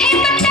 in the